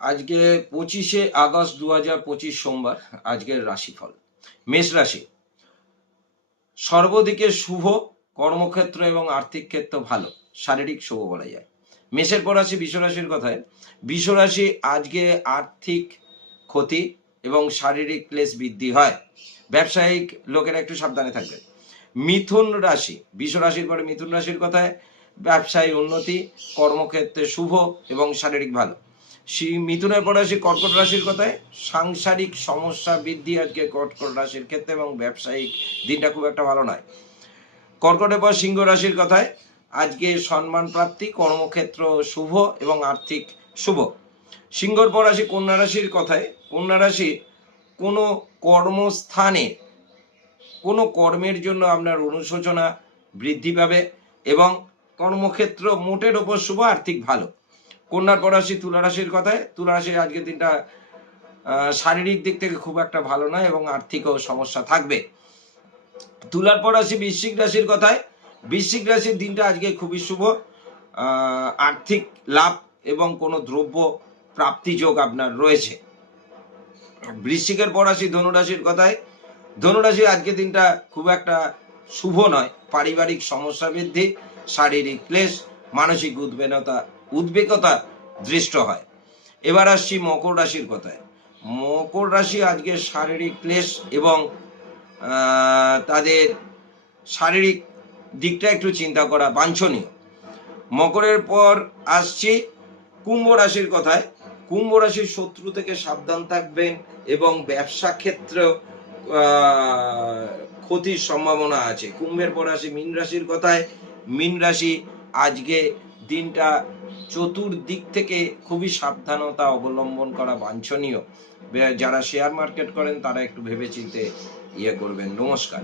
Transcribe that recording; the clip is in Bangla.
আজকে 25শে আগস্ট 2025 সোমবার। আজকের রাশিফল। মেষ রাশি, সর্বদিকে শুভ, কর্মক্ষেত্র এবং আর্থিক ক্ষেত্র ভালো, শারীরিক শুভ বলা যায়। মেষের পর রাশি বৃষ রাশির কথায়, বৃষ রাশি আজকে আর্থিক ক্ষতি এবং শারীরিক ক্লেশ বৃদ্ধি হয়। ব্যবসায়িক লোকেরা একটু সাবধানে থাকবেন। মিথুন রাশি, বৃষ রাশির পরে মিথুন রাশির কথায়, ব্যবসায়ী উন্নতি, কর্মক্ষেত্রে শুভ এবং শারীরিক ভালো। মিথুনের পর রাশি কর্কট রাশির কথায়, সাংসারিক সমস্যা বৃদ্ধি আজকে কর্কট রাশির ক্ষেত্রে এবং ব্যবসায়িক দিনটা খুব একটা ভালো নয়। কর্কটের পর সিংহ রাশির কথায়, আজকে সম্মান প্রাপ্তি, কর্মক্ষেত্র শুভ এবং আর্থিক শুভ। সিংহর পর রাশি কন্যা রাশির কথায়, কন্যা রাশি কোনো কর্মস্থানে কোনো কর্মের জন্য আপনার অনুশোচনা বৃদ্ধি পাবে এবং কর্মক্ষেত্র মোটের ওপর শুভ, আর্থিক ভালো। কন্যার পর রাশি তুলা রাশির কথায়, তুলা রাশির আজকের দিনটা শারীরিক দিক থেকে খুব একটা ভালো নয় এবং আর্থিকও সমস্যা থাকবে। তুলার পর রাশি বৃশ্চিক রাশির কথায়, বৃশ্চিক রাশির দিনটা আজকে খুবই শুভ, আর্থিক লাভ এবং কোনো দ্রব্য প্রাপ্তি যোগ আপনার রয়েছে। বৃশ্চিকের পর রাশি ধনুরাশির কথায়, ধনুরাশি আজকের দিনটা খুব একটা শুভ নয়, পারিবারিক সমস্যা বৃদ্ধি, শারীরিক ক্লেশ, মানসিক উদ্বেগতা দৃষ্ট হয়। এবার আসছি মকর রাশির কথায়। মকর রাশি আজকে শারীরিক ক্লেশ এবং তাদের শারীরিক দিকটা একটু চিন্তা করা বাঞ্ছনীয়। মকরের পর আসছি কুম্ভ রাশির কথায়, কুম্ভ রাশির শত্রু থেকে সাবধান থাকবেন এবং ব্যবসা ক্ষেত্রে ক্ষতির সম্ভাবনা আছে। কুম্ভের পর আসি মীন রাশির কথায়, মীন রাশি আজকে দিনটা চতুর্দিক থেকে খুবই সাবধানতা অবলম্বন করা বাঞ্ছনীয়। যারা শেয়ার মার্কেট করেন তারা একটু ভেবেচিন্তে করবেন। নমস্কার।